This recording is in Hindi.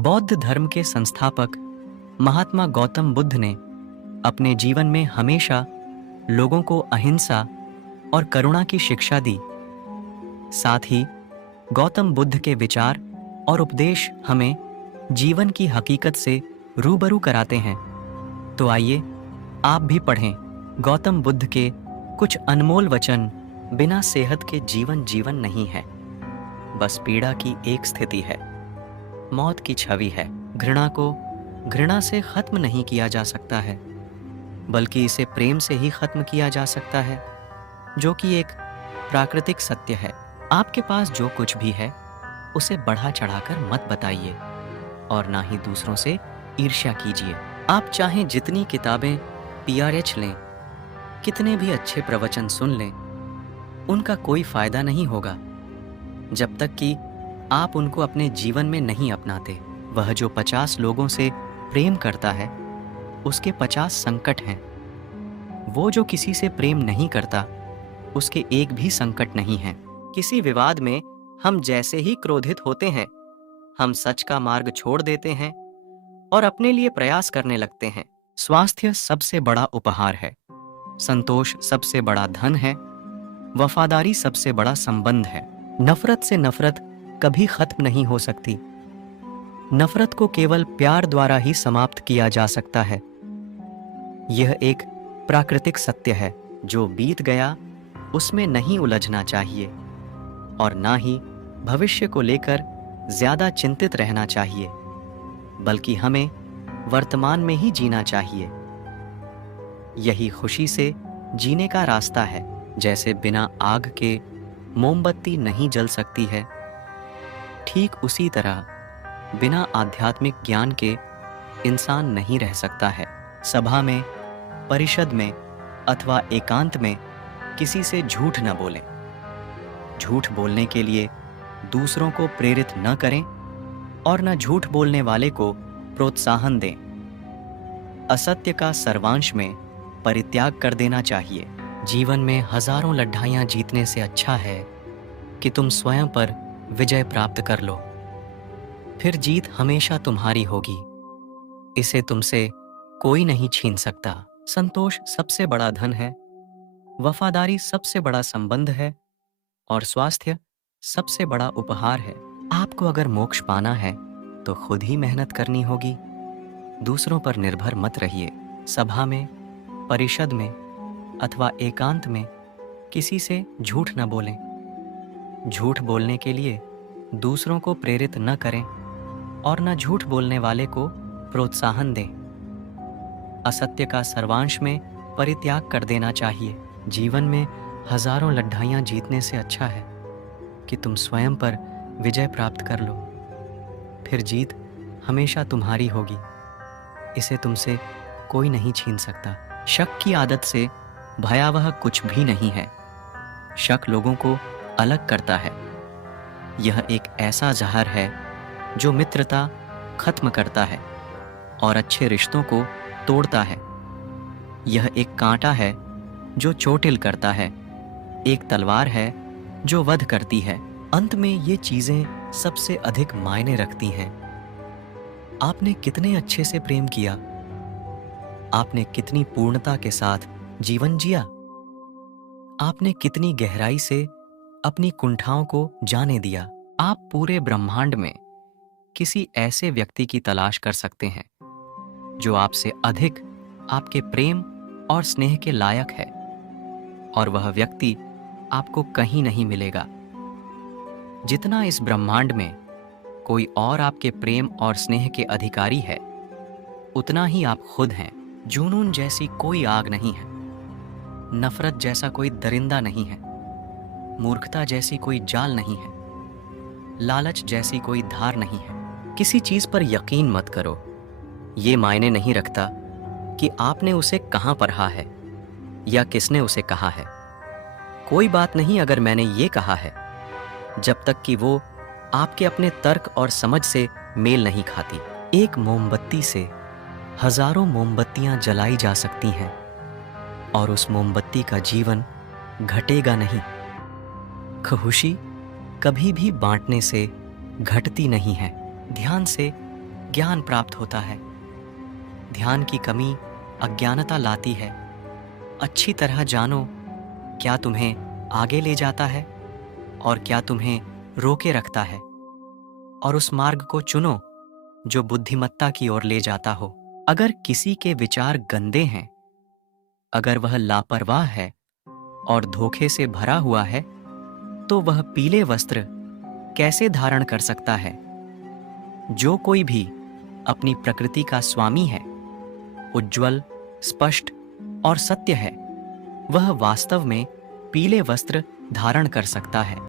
बौद्ध धर्म के संस्थापक महात्मा गौतम बुद्ध ने अपने जीवन में हमेशा लोगों को अहिंसा और करुणा की शिक्षा दी। साथ ही गौतम बुद्ध के विचार और उपदेश हमें जीवन की हकीकत से रूबरू कराते हैं। तो आइए आप भी पढ़ें गौतम बुद्ध के कुछ अनमोल वचन। बिना सेहत के जीवन नहीं है, बस पीड़ा की एक स्थिति है, मौत की छवि है। घृणा को घृणा से खत्म नहीं किया जा सकता है, बल्कि इसे प्रेम से ही खत्म किया जा सकता है, जो कि एक प्राकृतिक सत्य है। आपके पास जो कुछ भी है उसे बढ़ा चढ़ाकर मत बताइए और ना ही दूसरों से ईर्ष्या कीजिए। आप चाहें जितनी किताबें PRH लें, कितने भी अच्छे प्रवचन सुन लें, उनका कोई फायदा नहीं होगा जब तक कि आप उनको अपने जीवन में नहीं अपनाते। वह जो 50 लोगों से प्रेम करता है उसके 50 संकट हैं। वो जो किसी से प्रेम नहीं करता उसके एक भी संकट नहीं हैं। किसी विवाद में हम जैसे ही क्रोधित होते हैं, हम सच का मार्ग छोड़ देते हैं और अपने लिए प्रयास करने लगते हैं। स्वास्थ्य सबसे बड़ा उपहार है, संतोष सबसे बड़ा धन है, वफादारी सबसे बड़ा संबंध है। नफरत से नफरत कभी खत्म नहीं हो सकती। नफरत को केवल प्यार द्वारा ही समाप्त किया जा सकता है। यह एक प्राकृतिक सत्य है। जो बीत गया उसमें नहीं उलझना चाहिए और ना ही भविष्य को लेकर ज्यादा चिंतित रहना चाहिए, बल्कि हमें वर्तमान में ही जीना चाहिए। यही खुशी से जीने का रास्ता है। जैसे बिना आग के मोमबत्ती नहीं जल सकती है, ठीक उसी तरह बिना आध्यात्मिक ज्ञान के इंसान नहीं रह सकता है। सभा में, परिषद में अथवा एकांत में किसी से झूठ न बोलें। झूठ बोलने के लिए दूसरों को प्रेरित न करें और न झूठ बोलने वाले को प्रोत्साहन दें। असत्य का सर्वांश में परित्याग कर देना चाहिए। जीवन में हजारों लड़ाइयां जीतने से अच्छा है कि तुम स्वयं पर विजय प्राप्त कर लो। फिर जीत हमेशा तुम्हारी होगी, इसे तुमसे कोई नहीं छीन सकता। संतोष सबसे बड़ा धन है, वफादारी सबसे बड़ा संबंध है और स्वास्थ्य सबसे बड़ा उपहार है। आपको अगर मोक्ष पाना है तो खुद ही मेहनत करनी होगी, दूसरों पर निर्भर मत रहिए। सभा में, परिषद में अथवा एकांत में किसी से झूठ न बोलें। झूठ बोलने के लिए दूसरों को प्रेरित न करें और न झूठ बोलने वाले को प्रोत्साहन दें। असत्य का सर्वांश में परित्याग कर देना चाहिए। जीवन में हजारों लड़ाइयां जीतने से अच्छा है कि तुम स्वयं पर विजय प्राप्त कर लो। फिर जीत हमेशा तुम्हारी होगी, इसे तुमसे कोई नहीं छीन सकता। शक की आदत से भयावह कुछ भी नहीं है। शक लोगों को अलग करता है। यह एक ऐसा जहर है जो मित्रता खत्म करता है और अच्छे रिश्तों को तोड़ता है। यह एक कांटा है जो चोटिल करता है, एक तलवार है जो वध करती है। अंत में ये चीजें सबसे अधिक मायने रखती हैं। आपने कितने अच्छे से प्रेम किया, आपने कितनी पूर्णता के साथ जीवन जिया, आपने कितनी गहराई से अपनी कुंठाओं को जाने दिया। आप पूरे ब्रह्मांड में किसी ऐसे व्यक्ति की तलाश कर सकते हैं जो आपसे अधिक आपके प्रेम और स्नेह के लायक है, और वह व्यक्ति आपको कहीं नहीं मिलेगा। जितना इस ब्रह्मांड में कोई और आपके प्रेम और स्नेह के अधिकारी है, उतना ही आप खुद हैं। जुनून जैसी कोई आग नहीं है, नफरत जैसा कोई दरिंदा नहीं है, मूर्खता जैसी कोई जाल नहीं है, लालच जैसी कोई धार नहीं है। किसी चीज पर यकीन मत करो। ये मायने नहीं रखता कि आपने उसे कहाँ पढ़ा है या किसने उसे कहा है। कोई बात नहीं अगर मैंने ये कहा है, जब तक कि वो आपके अपने तर्क और समझ से मेल नहीं खाती। एक मोमबत्ती से हजारों मोमबत्तियां जलाई जा सकती हैं और उस मोमबत्ती का जीवन घटेगा नहीं। खुशी कभी भी बांटने से घटती नहीं है। ध्यान से ज्ञान प्राप्त होता है। ध्यान की कमी अज्ञानता लाती है। अच्छी तरह जानो क्या तुम्हें आगे ले जाता है और क्या तुम्हें रोके रखता है, और उस मार्ग को चुनो जो बुद्धिमत्ता की ओर ले जाता हो। अगर किसी के विचार गंदे हैं, अगर वह लापरवाह है और धोखे से भरा हुआ है, तो वह पीले वस्त्र कैसे धारण कर सकता है? जो कोई भी अपनी प्रकृति का स्वामी है, उज्ज्वल, स्पष्ट और सत्य है, वह वास्तव में पीले वस्त्र धारण कर सकता है।